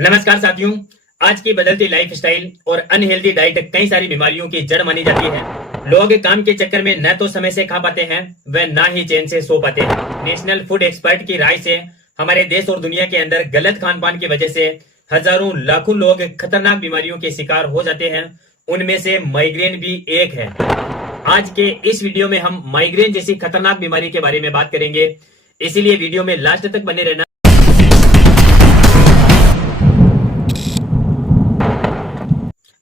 नमस्कार साथियों। आज की बदलती लाइफस्टाइल और अनहेल्दी डाइट कई सारी बीमारियों की जड़ मानी जाती है। लोग काम के चक्कर में न तो समय से खा पाते हैं व न ही चैन से सो पाते हैं। नेशनल फूड एक्सपर्ट की राय से हमारे देश और दुनिया के अंदर गलत खान पान की वजह से हजारों लाखों लोग खतरनाक बीमारियों के शिकार हो जाते हैं। उनमें से माइग्रेन भी एक है। आज के इस वीडियो में हम माइग्रेन जैसी खतरनाक बीमारी के बारे में बात करेंगे, इसीलिए वीडियो में लास्ट तक बने रहना।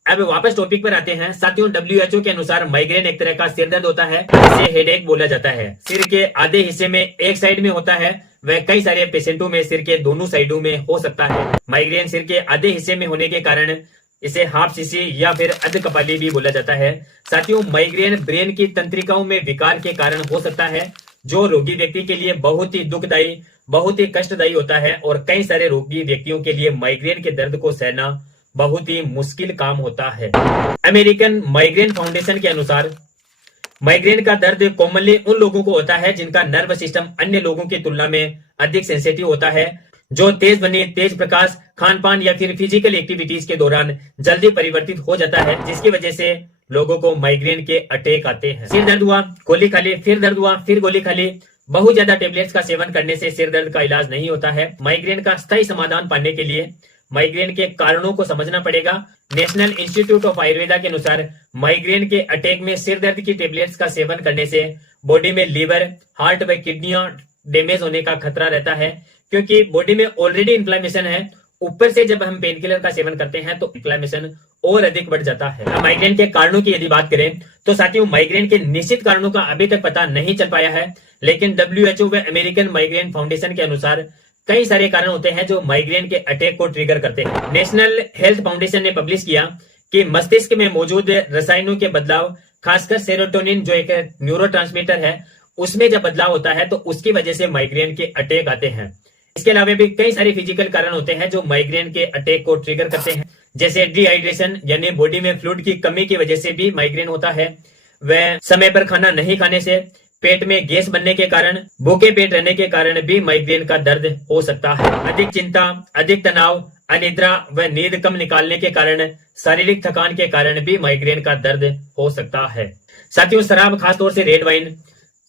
अब वापस टॉपिक पर आते हैं साथियों। WHO के अनुसार माइग्रेन एक तरह का सिर दर्द होता है, इसे हेडेक बोला जाता है। सिर के आधे हिस्से में एक साइड में होता है, वह कई सारे पेशेंटों में सिर के दोनों साइडों में हो सकता है। माइग्रेन सिर के आधे हिस्से में होने के कारण इसे हाफ सीसी या फिर अध कपाली भी बोला जाता है। साथियों, माइग्रेन ब्रेन की तंत्रिकाओं में विकार के कारण हो सकता है, जो रोगी व्यक्ति के लिए बहुत ही दुखदायी, बहुत ही कष्टदायी होता है और कई सारे रोगी व्यक्तियों के लिए माइग्रेन के दर्द को सहना बहुत ही मुश्किल काम होता है। अमेरिकन माइग्रेन फाउंडेशन के अनुसार माइग्रेन का दर्द कॉमनली उन लोगों को होता है जिनका नर्व सिस्टम अन्य लोगों की तुलना में अधिक सेंसिटिव होता है, जो तेज ध्वनि, तेज प्रकाश, खान पान या फिर फिजिकल एक्टिविटीज के दौरान जल्दी परिवर्तित हो जाता है, जिसकी वजह से लोगों को माइग्रेन के अटैक आते हैं। सिर दर्द हुआ, गोली खा ली, फिर दर्द हुआ, फिर गोली खा ली। बहुत ज्यादा टेबलेट्स का सेवन करने से सिर दर्द का इलाज नहीं होता है। माइग्रेन का स्थायी समाधान पाने के लिए माइग्रेन के कारणों को समझना पड़ेगा। नेशनल इंस्टीट्यूट ऑफ आयुर्वेदा के अनुसार माइग्रेन के अटैक में सिर दर्द की टेबलेट्स का सेवन करने से बॉडी में लीवर, हार्ट व किडनियां डैमेज होने का खतरा रहता है, क्योंकि बॉडी में ऑलरेडी इन्फ्लेमेशन है। ऊपर से जब हम पेन किलर का सेवन करते हैं तो इन्फ्लेमेशन और अधिक बढ़ जाता है। माइग्रेन के कारणों की यदि बात करें तो साथियों, माइग्रेन के निश्चित कारणों का अभी तक पता नहीं चल पाया है, लेकिन WHO व अमेरिकन माइग्रेन फाउंडेशन के अनुसार कई सारे कारण होते हैं जो माइग्रेन के अटैक को ट्रिगर करते हैं। नेशनल हेल्थ फाउंडेशन ने पब्लिश किया कि मस्तिष्क में मौजूद रसायनों के बदलाव, खासकर सेरोटोनिन जो एक न्यूरोट्रांसमीटर है, उसमें जब बदलाव होता है तो उसकी वजह से माइग्रेन के अटैक आते हैं। इसके अलावा भी कई सारे फिजिकल कारण होते हैं जो माइग्रेन के अटैक को ट्रिगर करते हैं, जैसे डिहाइड्रेशन यानी बॉडी में फ्लूइड की कमी की वजह से भी माइग्रेन होता है। वह समय पर खाना नहीं खाने से, पेट में गैस बनने के कारण, भूखे पेट रहने के कारण भी माइग्रेन का दर्द हो सकता है। अधिक चिंता, अधिक तनाव, अनिद्रा व नींद कम निकालने के कारण, शारीरिक थकान के कारण भी माइग्रेन का दर्द हो सकता है। साथियों, शराब, खासतौर से रेड वाइन,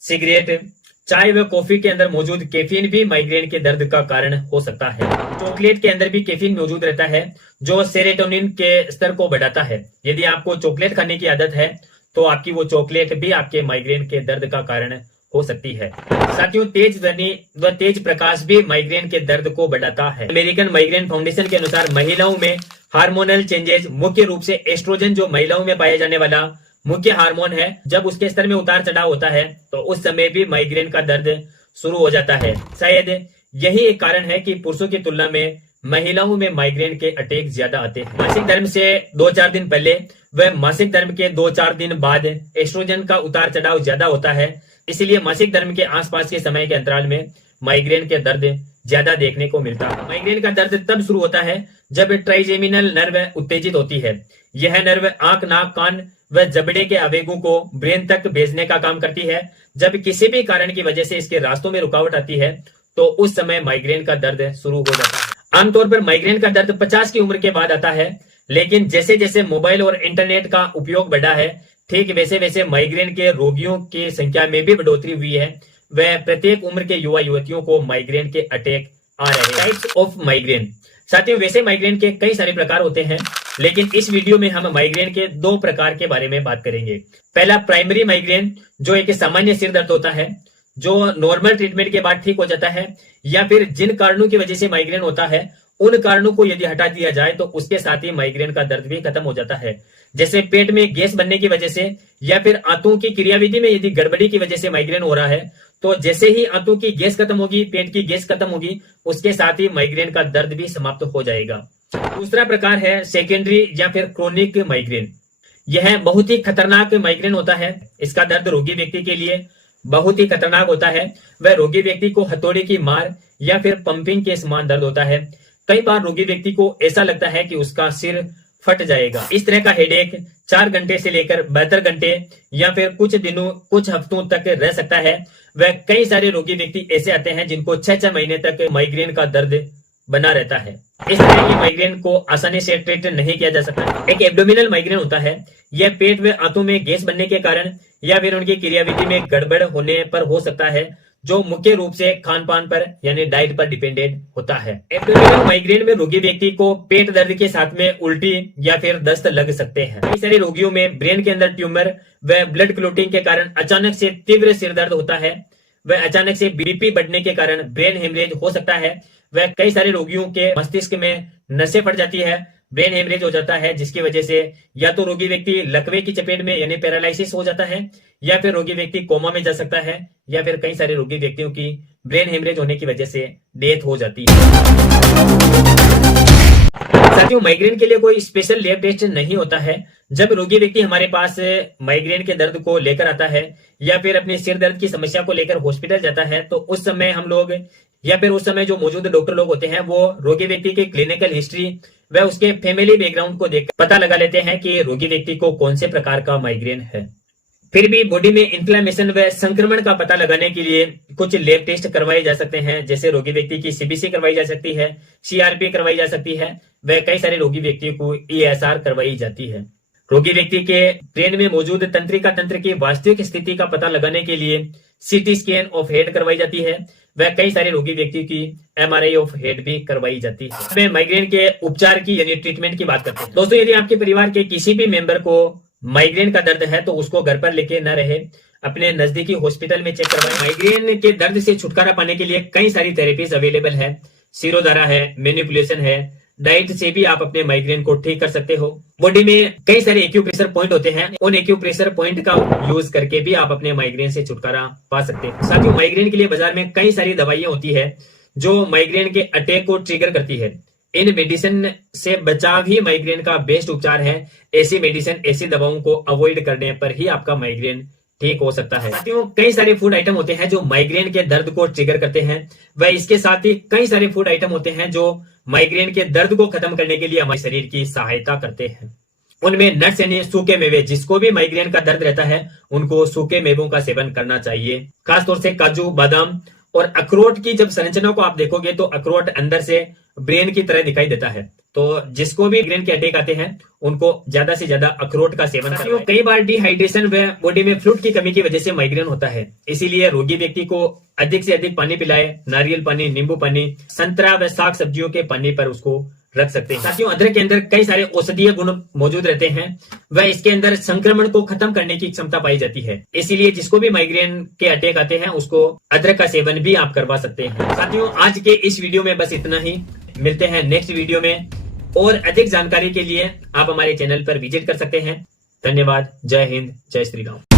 सिगरेट, चाय व कॉफी के अंदर मौजूद कैफीन भी माइग्रेन के दर्द का कारण हो सकता है। चॉकलेट के अंदर भी कैफीन मौजूद रहता है, जो सेरोटोनिन के स्तर को बढ़ाता है। यदि आपको चॉकलेट खाने की आदत है तो आपकी वो चॉकलेट भी आपके माइग्रेन के दर्द का कारण हो सकती है। साथियों, तेज ध्वनि व तेज प्रकाश भी माइग्रेन के दर्द को बढ़ाता है। अमेरिकन माइग्रेन फाउंडेशन के अनुसार महिलाओं में हार्मोनल चेंजेस, मुख्य रूप से एस्ट्रोजन जो महिलाओं में पाया जाने वाला मुख्य हार्मोन है, जब उसके स्तर में उतार चढ़ाव होता है तो उस समय भी माइग्रेन का दर्द शुरू हो जाता है। शायद यही एक कारण है कि पुरुषों की तुलना में महिलाओं में माइग्रेन के अटैक ज्यादा आते हैं। मासिक धर्म से 2-4 दिन पहले व मासिक धर्म के 2-4 दिन बाद एस्ट्रोजन का उतार चढ़ाव ज्यादा होता है, इसलिए मासिक धर्म के आसपास के समय के अंतराल में माइग्रेन के दर्द ज्यादा देखने को मिलता है। माइग्रेन का दर्द तब शुरू होता है जब ट्राइजेमिनल नर्व उत्तेजित होती है। यह नर्व आंख, नाक, कान व जबड़े के आवेगों को ब्रेन तक भेजने का काम करती है। जब किसी भी कारण की वजह से इसके रास्तों में रुकावट आती है तो उस समय माइग्रेन का दर्द शुरू हो जाता है। आमतौर पर माइग्रेन का दर्द 50 की उम्र के बाद आता है, लेकिन जैसे जैसे मोबाइल और इंटरनेट का उपयोग बढ़ा है, ठीक वैसे वैसे माइग्रेन के रोगियों की संख्या में भी बढ़ोतरी हुई है। वह प्रत्येक उम्र के युवा युवतियों को माइग्रेन के अटैक आ रहे हैं। Types of migraine. साथियों, वैसे माइग्रेन के कई सारे प्रकार होते हैं, लेकिन इस वीडियो में हम माइग्रेन के 2 प्रकार के बारे में बात करेंगे। पहला, प्राइमरी माइग्रेन, जो एक सामान्य सिर दर्द होता है, जो नॉर्मल ट्रीटमेंट के बाद ठीक हो जाता है, या फिर जिन कारणों की वजह से माइग्रेन होता है उन कारणों को यदि हटा दिया जाए तो उसके साथ ही माइग्रेन का दर्द भी खत्म हो जाता है। जैसे पेट में गैस बनने की वजह से या फिर आंतों की क्रियाविधि में यदि गड़बड़ी की वजह से माइग्रेन हो रहा है, तो जैसे ही आंतों की गैस खत्म होगी, पेट की गैस खत्म होगी, उसके साथ ही माइग्रेन का दर्द भी समाप्त हो जाएगा। दूसरा प्रकार है सेकेंडरी या फिर क्रोनिक माइग्रेन। यह बहुत ही खतरनाक माइग्रेन होता है। इसका दर्द रोगी व्यक्ति के लिए बहुत ही खतरनाक होता है। वह रोगी व्यक्ति को हथौड़े की मार या फिर पंपिंग के समान दर्द होता है। कई बार रोगी व्यक्ति को ऐसा लगता है कि उसका सिर फट जाएगा। इस तरह का हेडेक 4 घंटे से लेकर 72 घंटे या फिर कुछ दिनों, कुछ हफ्तों तक रह सकता है। वह कई सारे रोगी व्यक्ति ऐसे आते हैं जिनको 6-6 महीने तक माइग्रेन का दर्द बना रहता है। इस तरह की माइग्रेन को आसानी से ट्रीट नहीं किया जा सकता। एक एब्डोमिनल माइग्रेन होता है, यह पेट व आंतों में गैस बनने के कारण या फिर उनकी क्रियाविधि में गड़बड़ होने पर हो सकता है, जो मुख्य रूप से खान पान पर यानी डाइट पर डिपेंडेंट होता है। एब्डोमिनल माइग्रेन में रोगी व्यक्ति को पेट दर्द के साथ में उल्टी या फिर दस्त लग सकते हैं। कई सारे रोगियों में ब्रेन के अंदर ट्यूमर व ब्लड क्लोटिंग के कारण अचानक से तीव्र सिर दर्द होता है, वह अचानक से बीपी बढ़ने के कारण ब्रेन हेमरेज हो सकता है, वह कई सारे रोगियों के मस्तिष्क में नसें फट जाती है, ब्रेन हेमरेज हो जाता है, जिसकी वजह से या तो रोगी व्यक्ति लकवे की चपेट में यानी पैरालिसिस हो जाता है, या फिर रोगी व्यक्ति कोमा में जा सकता है, या फिर कई सारे रोगी व्यक्तियों की ब्रेन हेमरेज होने की वजह से डेथ हो जाती है। साथियों, माइग्रेन के लिए कोई स्पेशल लैब टेस्ट नहीं होता है। जब रोगी व्यक्ति हमारे पास माइग्रेन के दर्द को लेकर आता है या फिर अपने सिर दर्द की समस्या को लेकर हॉस्पिटल जाता है, तो उस समय हम लोग या फिर उस समय जो मौजूद डॉक्टर लोग होते हैं वो रोगी व्यक्ति की क्लिनिकल हिस्ट्री व उसके फैमिली बैकग्राउंड को देख पता लगा लेते हैं कि रोगी व्यक्ति को कौन से प्रकार का माइग्रेन है। फिर भी बॉडी में इन्फ्लेमेशन व संक्रमण का पता लगाने के लिए कुछ लैब टेस्ट करवाए जा सकते हैं, जैसे रोगी व्यक्ति की सीबीसी करवाई जा सकती है, सीआरपी करवाई जा सकती है, व कई सारे रोगी व्यक्तियों को ईएसआर करवाई जाती है। रोगी व्यक्ति के ब्रेन में मौजूद तंत्रिका तंत्र की वास्तविक स्थिति का पता लगाने के लिए सीटी स्कैन ऑफ हेड करवाई जाती है, वह कई सारे रोगी व्यक्ति की एमआरआई ऑफ हेड भी करवाई जाती है। मैं माइग्रेन के उपचार की यानी ट्रीटमेंट की बात करते हैं। दोस्तों, यदि आपके परिवार के किसी भी मेंबर को माइग्रेन का दर्द है तो उसको घर पर लेके न रहे, अपने नजदीकी हॉस्पिटल में चेक करवाएं। माइग्रेन के दर्द से छुटकारा पाने के लिए कई सारी थेरेपीज अवेलेबल है। सिरोधारा है, मैनिपुलेशन है, डाइट से भी आप अपने माइग्रेन को ठीक कर सकते हो। बॉडी में कई सारे एक्यूप्रेशर पॉइंट होते हैं, उन एक्यूप्रेशर पॉइंट का यूज करके भी आप अपने माइग्रेन से छुटकारा पा सकते हैं। साथियों, माइग्रेन के लिए बाजार में कई सारी दवाइयां होती है जो माइग्रेन के अटैक को ट्रिगर करती है। इन मेडिसिन से बचाव ही माइग्रेन का बेस्ट उपचार है। ऐसी मेडिसिन, ऐसी दवाओं को अवॉइड करने पर ही आपका माइग्रेन ठीक हो सकता है। साथियों, कई सारे फूड आइटम होते हैं जो माइग्रेन के दर्द को ट्रिगर करते हैं, वह इसके साथ ही कई सारे फूड आइटम होते हैं जो माइग्रेन के दर्द को खत्म करने के लिए हमारे शरीर की सहायता करते हैं। उनमें नट्स यानी सूखे मेवे, जिसको भी माइग्रेन का दर्द रहता है उनको सूखे मेवों का सेवन करना चाहिए। खासतौर से काजू, बादाम और अखरोट की जब संरचना को आप देखोगे तो अखरोट अंदर से ब्रेन की तरह दिखाई देता है। तो जिसको भी ब्रेन के अटैक आते हैं उनको ज्यादा से ज्यादा अखरोट का सेवन करना। कई बार डिहाइड्रेशन व बॉडी में फ्लूइड की कमी की वजह से माइग्रेन होता है, इसीलिए रोगी व्यक्ति को अधिक से अधिक पानी पिलाए। नारियल पानी, नींबू पानी, संतरा व साग सब्जियों के पानी पर उसको रख सकते हैं। साथियों, अदरक के अंदर कई सारे औषधीय गुण मौजूद रहते हैं, वह इसके अंदर संक्रमण को खत्म करने की क्षमता पाई जाती है। इसीलिए जिसको भी माइग्रेन के अटैक आते हैं उसको अदरक का सेवन भी आप करवा सकते हैं। साथियों, आज के इस वीडियो में बस इतना ही। मिलते हैं नेक्स्ट वीडियो में। और अधिक जानकारी के लिए आप हमारे चैनल पर विजिट कर सकते हैं। धन्यवाद। जय हिंद, जय श्री राम।